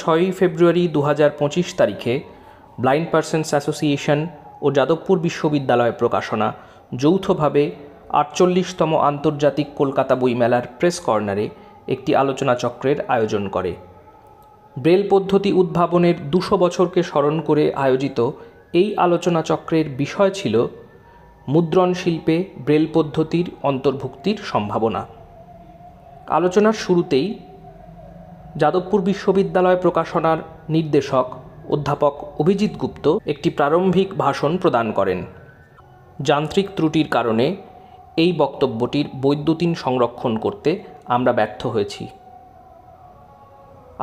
6ই ফেব্রুয়ারি 2025 তারিখে blind persons association ও যাদবপুর বিশ্ববিদ্যালয় প্রকাশনা যৌথভাবে 48তম আন্তর্জাতিক কলকাতা বইমেলার প্রেস কর্নারে একটি আলোচনা চক্রের আয়োজন করে। ব্রেল পদ্ধতি উদ্ভাবনের 200 বছরকে স্মরণ করে আয়োজিত এই আলোচনা চক্রের বিষয় ছিল মুদ্রণ শিল্পে ব্রেল পদ্ধতির অন্তর্ভুক্তির সম্ভাবনা। আলোচনার শুরুতেই যাদবপুর বিশ্ববিদ্যালয় প্রকাশনার নির্দেশক অধ্যাপক অভিজিৎ গুপ্ত একটি প্রারম্ভিক ভাষণ প্রদান করেন। যান্ত্রিক ত্রুটির কারণে এই বক্তব্যটির বৈদ্যুতিন সংরক্ষণ করতে আমরা ব্যর্থ হয়েছি।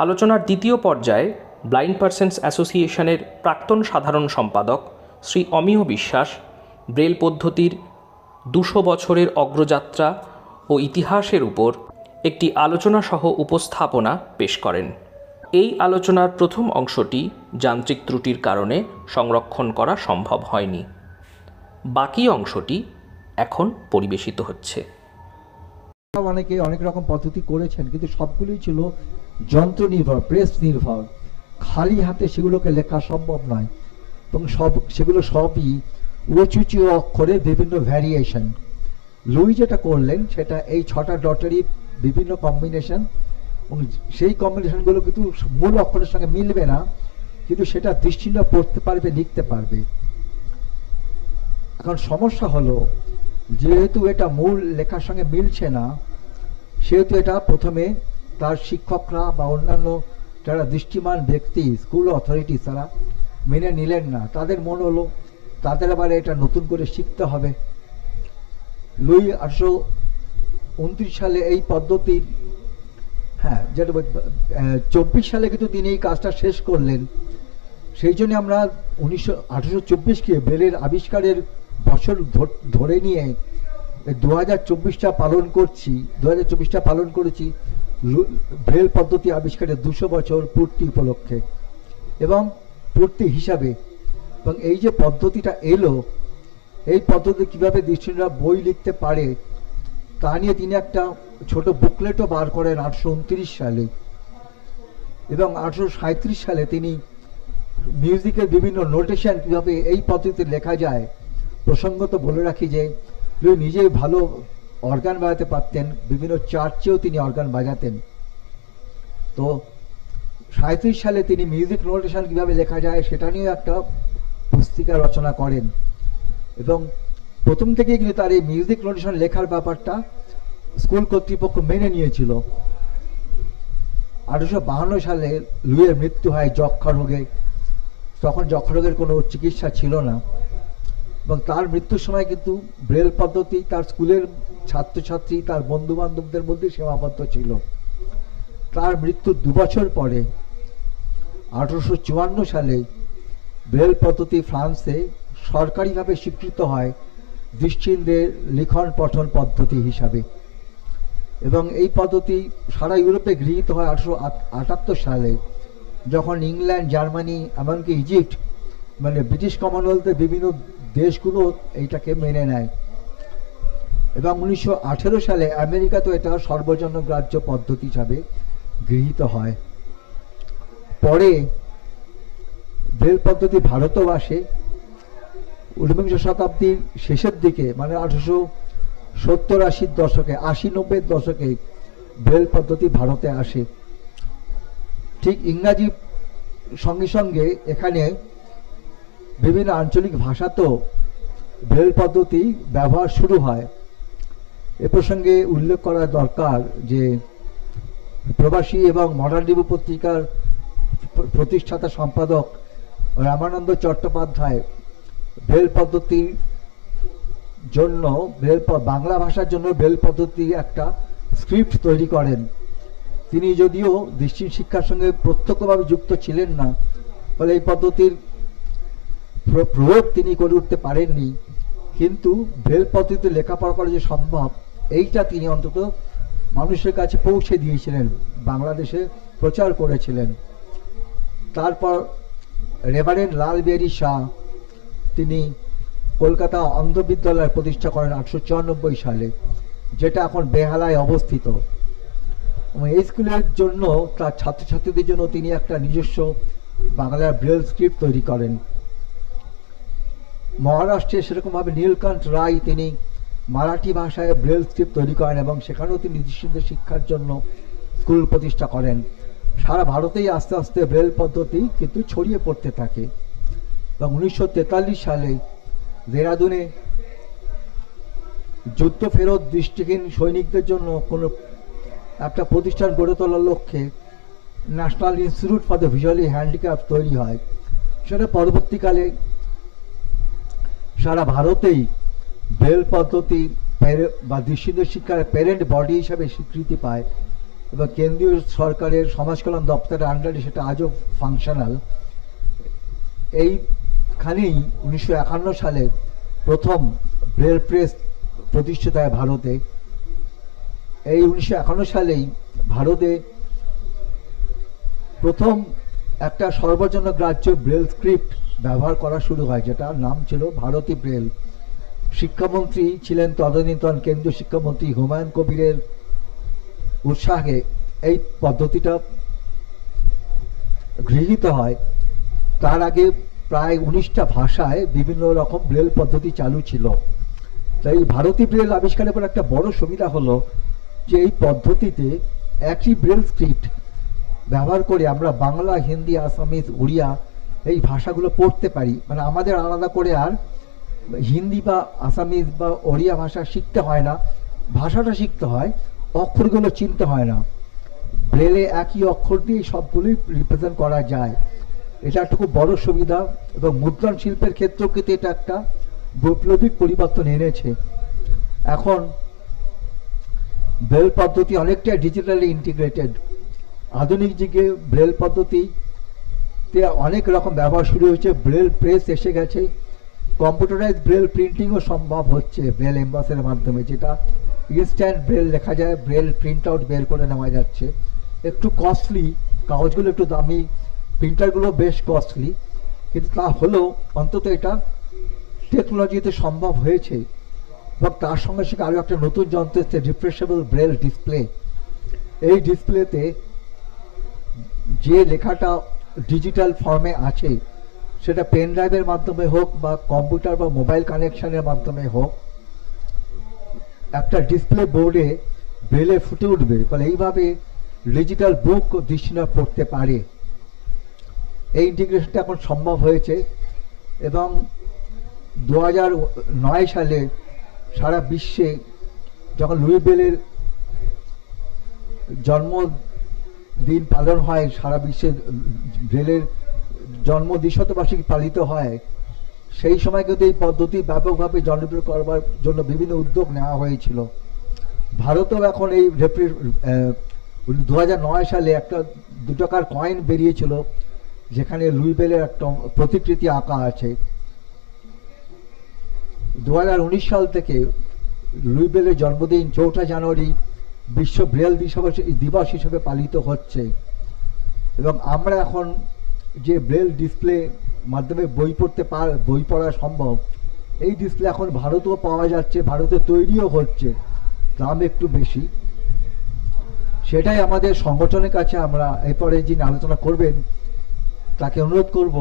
আলোচনার দ্বিতীয় পর্যায়ে ব্লাইন্ড পার্সনস অ্যাসোসিয়েশনের প্রাক্তন সাধারণ সম্পাদক শ্রী অমিয় বিশ্বাস ব্রেল পদ্ধতির 200 বছরের অগ্রযাত্রা ও ইতিহাসের উপর একটি আলোচনা সহ উপস্থাপনা পেশ করেন। এই আলোচনার প্রথম অংশটি যান্ত্রিক ত্রুটির কারণে সংরক্ষণ করা সম্ভব হয়নি। বাকি অংশটি এখন পরিবেশিত হচ্ছে। অনেকে অনেক রকম পদ্ধতি করেছেন, কিন্তু সবগুলোই ছিল যন্ত্র নির্ভর, প্রেস নির্ভর। খালি হাতে সেগুলোকে লেখা সম্ভব নয়, এবং সেগুলো সবই উঁচু অক্ষরে বিভিন্ন ভ্যারিয়েশন। লুই যেটা করলেন সেটা এই 6টা ডটেরই বিভিন্ন কম্বিনেশন, এবং সেই কম্বিনেশনগুলো কিন্তু মূল অক্ষরের সঙ্গে মিলবে না, কিন্তু সেটা দৃষ্টিহীন পড়তে পারবে, লিখতে পারবে। এখন সমস্যা হলো, যেহেতু এটা মূল লেখার সঙ্গে মিলছে না, সেহেতু এটা প্রথমে তার শিক্ষকরা বা অন্যান্য যারা দৃষ্টিমান ব্যক্তি, স্কুল অথরিটি, তারা মেনে নিলেন না। তাদের মনে হলো তাদের আবার এটা নতুন করে শিখতে হবে। লুই 1829 সালে এই পদ্ধতির যেটা 24 সালে কিন্তু তিনি এই কাজটা শেষ করলেন। সেই জন্য আমরা 1824কে ব্রেলের আবিষ্কারের বছর ধরে নিয়ে 2024টা পালন করেছি ব্রেল পদ্ধতি আবিষ্কারের 200 বছর পূর্তি উপলক্ষে এবং পূর্তি হিসাবে। এবং এই যে পদ্ধতিটা এলো, এই পদ্ধতি কিভাবে দৃষ্টিহীনরা বই লিখতে পারে তা নিয়ে তিনি একটা ছোট বুকলেটও বার করেন 1829 সালে। এবং 1837 সালে তিনি মিউজিকের বিভিন্ন নোটেশন কিভাবে এই পদ্ধতিতে লেখা যায়। প্রসঙ্গত বলে রাখি যে তিনি নিজেই ভালো অর্গান বাজাতে পারতেন, বিভিন্ন চার্চেও তিনি অর্গান বাজাতেন। তো 37 সালে তিনি মিউজিক নোটেশন কিভাবে লেখা যায় সেটা নিয়ে একটা পুস্তিকা রচনা করেন, এবং প্রথম থেকে কিন্তু তার এই মিউজিক নোটেশন লেখার ব্যাপারটা স্কুল কর্তৃপক্ষ মেনে নিয়েছিল। 1852 সালে লুইয়ের মৃত্যু হয় যক্ষা রোগে। তখন যক্ষা রোগের কোনো চিকিৎসা ছিল না, এবং তার মৃত্যুর সময় কিন্তু ব্রেল পদ্ধতি তার স্কুলের ছাত্রছাত্রী, তার বন্ধু বান্ধবদের মধ্যে সীমাবদ্ধ ছিল। তার মৃত্যুর 2 বছর পরে 1854 সালে ব্রেল পদ্ধতি ফ্রান্সে সরকারিভাবে স্বীকৃত হয় দৃষ্টিহীনদের লিখন পঠন পদ্ধতি হিসাবে, এবং এই পদ্ধতি সারা ইউরোপে গৃহীত হয় 1878 সালে, যখন ইংল্যান্ড, জার্মানি, এমনকি ইজিপ্ট, মানে ব্রিটিশ কমনওয়েলথের বিভিন্ন দেশগুলো এইটাকে মেনে নেয়। এবং 1918 সালে আমেরিকাতেও এটা সর্বজনগ্রাহ্য পদ্ধতি হিসাবে গৃহীত হয়। পরে ব্রেল পদ্ধতি ভারতেও আসে। 19বিংশ শতাব্দীর শেষের দিকে, মানে 1870-80 দশকে, 80-90 দশকে ব্রেল পদ্ধতি ভারতে আসে। ঠিক ইংরাজি সঙ্গে সঙ্গে এখানে বিভিন্ন আঞ্চলিক ভাষাতেও ব্রেল পদ্ধতি ব্যবহার শুরু হয়। এ প্রসঙ্গে উল্লেখ করা দরকার যে প্রবাসী এবং মডার্ন রিভিউ পত্রিকার প্রতিষ্ঠাতা সম্পাদক রামানন্দ চট্টোপাধ্যায় ব্রেল পদ্ধতির জন্য, বাংলা ভাষার জন্য ব্রেল পদ্ধতি একটা স্ক্রিপ্ট তৈরি করেন। তিনি যদিও দৃষ্টিহীন শিক্ষার সঙ্গে প্রত্যক্ষভাবে যুক্ত ছিলেন না, ফলে এই পদ্ধতির প্রয়োগ তিনি করে উঠতে পারেননি, কিন্তু ব্রেল পদ্ধতিতে লেখাপড়া করা যে সম্ভব এইটা তিনি অন্তত মানুষের কাছে পৌঁছে দিয়েছিলেন, বাংলাদেশে প্রচার করেছিলেন। তারপর রেভারেন্ড লাল বিহারী শাহ তিনি কলকাতা অন্ধ বিদ্যালয় প্রতিষ্ঠা করেন 1894 সালে, যেটা এখন বেহালায় অবস্থিত। এবং এই স্কুলের জন্য তার ছাত্রছাত্রীদের জন্য তিনি একটা নিজস্ব বাংলার ব্রেল স্ক্রিপ্ট তৈরি করেন। মহারাষ্ট্রে সেরকমভাবে নীলকান্ত রায় তিনি মারাঠি ভাষায় ব্রেল স্ক্রিপ্ট তৈরি করেন এবং সেখানেও তিনি নির্দিষ্ট শিক্ষার জন্য স্কুল প্রতিষ্ঠা করেন। সারা ভারতেই আস্তে আস্তে ব্রেল পদ্ধতি কিন্তু ছড়িয়ে পড়তে থাকে এবং 1943 সালে দেরাদুনে যুদ্ধ ফেরত দৃষ্টিহীন সৈনিকদের জন্য কোনো একটা প্রতিষ্ঠান গড়ে তোলার লক্ষ্যে national institute for the visually handicap তৈরি হয়। সেটা পরবর্তীকালে সারা ভারতেই ব্রেল পদ্ধতি বা দৃষ্টিহীনদের শিক্ষার প্যারেন্ট বডি হিসাবে স্বীকৃতি পায় এবং কেন্দ্রীয় সরকারের সমাজ কল্যাণ দপ্তরের আন্ডারে সেটা আজও ফাংশনাল। এইখানেই 1951 সালে প্রথম ব্রেল প্রেস প্রতিষ্ঠিত হয় ভারতে। এই 1951 সালেই ভারতে প্রথম একটা সর্বজন্য গ্রাহ্য ব্রেল স্ক্রিপ্ট ব্যবহার করা শুরু হয়, যেটার নাম ছিল ভারতী ব্রেল। শিক্ষামন্ত্রী ছিলেন তদানীন্তন কেন্দ্রীয় শিক্ষামন্ত্রী হুমায়ুন কবিরের উৎসাহে এই পদ্ধতিটা গৃহীত হয়। তার আগে প্রায় 19টা ভাষায় বিভিন্ন রকম ব্রেল পদ্ধতি চালু ছিল। তাই ভারতী ব্রেল আবিষ্কারের পর একটা বড় সুবিধা হলো যে এই পদ্ধতিতে একই ব্রেল স্ক্রিপ্ট ব্যবহার করে আমরা বাংলা, হিন্দি, আসামিজ, উড়িয়া এই ভাষাগুলো পড়তে পারি। মানে আমাদের আলাদা করে আর হিন্দি বা আসামিজ বা ওড়িয়া ভাষা শিখতে হয় না, ভাষাটা শিখতে হয়, অক্ষরগুলো চিনতে হয় না। ব্রেলে একই অক্ষর দিয়ে সবগুলোই রিপ্রেজেন্ট করা যায়। এটা একটা খুব বড় সুবিধা এবং মুদ্রণ শিল্পের ক্ষেত্রেও কিন্তু এটা একটা বৈপ্লবিক পরিবর্তন এনেছে। এখন ব্রেল পদ্ধতি অনেকটা ডিজিটালি ইন্টিগ্রেটেড। আধুনিক যুগে ব্রেল পদ্ধতিতে অনেক রকম ব্যবহার শুরু হয়েছে। ব্রেল প্রেস এসে গেছে, কম্পিউটারাইজ ব্রেল প্রিন্টিংও সম্ভব হচ্ছে ব্রেল এম্বাসের মাধ্যমে, যেটা ইনস্ট্যান্ট ব্রেল লেখা যায়, ব্রেল প্রিন্ট আউট বের করে নেওয়া যাচ্ছে। একটু কস্টলি, কাগজগুলো একটু দামি, প্রিন্টারগুলো বেশ কস্টলি, কিন্তু তা হলেও অন্তত এটা টেকনোলজিতে সম্ভব হয়েছে। এবং তার সঙ্গে সঙ্গে আরও একটা নতুন যন্ত্র এসেছে, রিফ্রেশেবল ব্রেল ডিসপ্লে। এই ডিসপ্লেতে যে লেখাটা ডিজিটাল ফর্মে আছে সেটা পেন ড্রাইভের মাধ্যমে হোক বা কম্পিউটার বা মোবাইল কানেকশনের মাধ্যমে হোক, একটা ডিসপ্লে বোর্ডে ব্রেলে ফুটে উঠবে। ফলে এইভাবে ডিজিটাল বুক দৃষ্টিরা পড়তে পারে। এই ইন্টিগ্রেশনটা এখন সম্ভব হয়েছে এবং 2009 সালে সারা বিশ্বে যখন লুই ব্রেলের জন্মদিন পালন হয়, সারা বিশ্বে ব্রেলের জন্ম 200 পালিত হয়, সেই সময় কিন্তু এই পদ্ধতি ব্যাপকভাবে জনপ্রিয় করবার জন্য বিভিন্ন উদ্যোগ নেওয়া হয়েছিল। ভারতেও এখন এই 2009 সালে একটা 2 টাকার কয়েন বেরিয়েছিল যেখানে লুই ব্রেলের একটা প্রতিকৃতি আঁকা আছে। 2019 সাল থেকে লুই ব্রেলের জন্মদিন 4 জানুয়ারি বিশ্ব ব্রেল দিবস হিসেবে পালিত হচ্ছে এবং আমরা এখন যে ব্রেল ডিসপ্লে মাধ্যমে বই পড়া সম্ভব, এই ডিসপ্লে এখন ভারতেও পাওয়া যাচ্ছে, ভারতে তৈরিও হচ্ছে, দাম একটু বেশি। সেটাই আমাদের সংগঠনের কাছে আমরা এরপরে যিনি আলোচনা করবেন তাকে অনুরোধ করব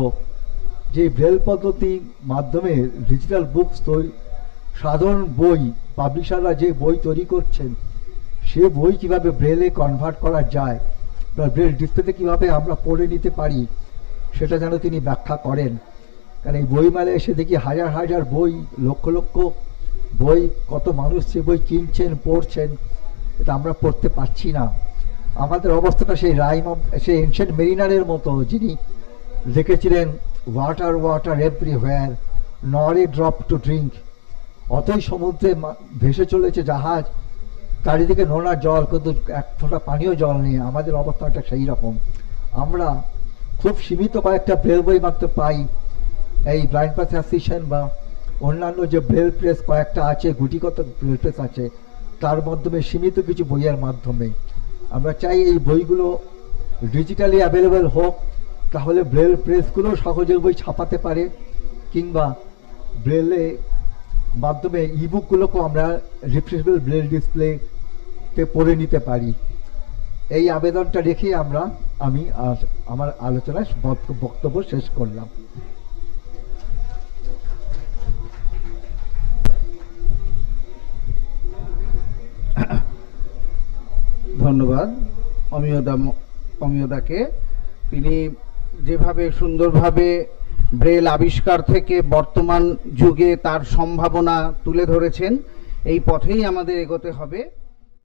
যে ব্রেল পদ্ধতির মাধ্যমে ডিজিটাল বুকস সাধারণ বই পাবলিশাররা যে বই তৈরি করছেন সে বই কিভাবে ব্রেলে কনভার্ট করা যায় বা ব্রেল ডিসপ্লেতে কিভাবে আমরা পড়ে নিতে পারি সেটা যেন তিনি ব্যাখ্যা করেন। কারণ এই বইমেলায় এসে দেখি হাজার হাজার বই, লক্ষ লক্ষ বই, কত মানুষ সে বই কিনছেন, পড়ছেন, এটা আমরা পড়তে পারছি না। আমাদের অবস্থাটা সেই এনশিয়েন্ট মেরিনারের মতো, যিনি লিখেছিলেন water water everywhere not a drop to drink. অতই সমুদ্রে ভেসে চলেছে জাহাজ, চারিদিকে নোনা জল, কিন্তু এক ফোঁটা পানীয় জল নেই। আমাদের অবস্থাটা সেই রকম। আমরা খুব সীমিত কয়েকটা ব্রেল বই মাত্র পাই। এই ব্লাইন্ড পাস অ্যাসোসিয়েশন বা অন্যান্য যে ব্রেল প্রেস কয়েকটা আছে, গুটিগত ব্রেল প্রেস আছে, তার মাধ্যমে সীমিত কিছু বইয়ের মাধ্যমে আমরা চাই এই বইগুলো ডিজিটালি অ্যাভেলেবেল হোক, তাহলে ব্রেল প্রেসগুলো সহজে বই ছাপাতে পারে, কিংবা ব্রেলে মাধ্যমে ইবুকগুলোকেও আমরা রিফ্রেশেবল ব্রেল ডিসপ্লেতে পড়ে নিতে পারি। এই আবেদনটা রেখে আমি আমার আলোচনায় বক্তব্য শেষ করলাম। ধন্যবাদ অমিয়দাকে। তিনি যেভাবে সুন্দরভাবে ব্রেল আবিষ্কার থেকে বর্তমান যুগে তার সম্ভাবনা তুলে ধরেছেন, এই পথেই আমাদের এগোতে হবে।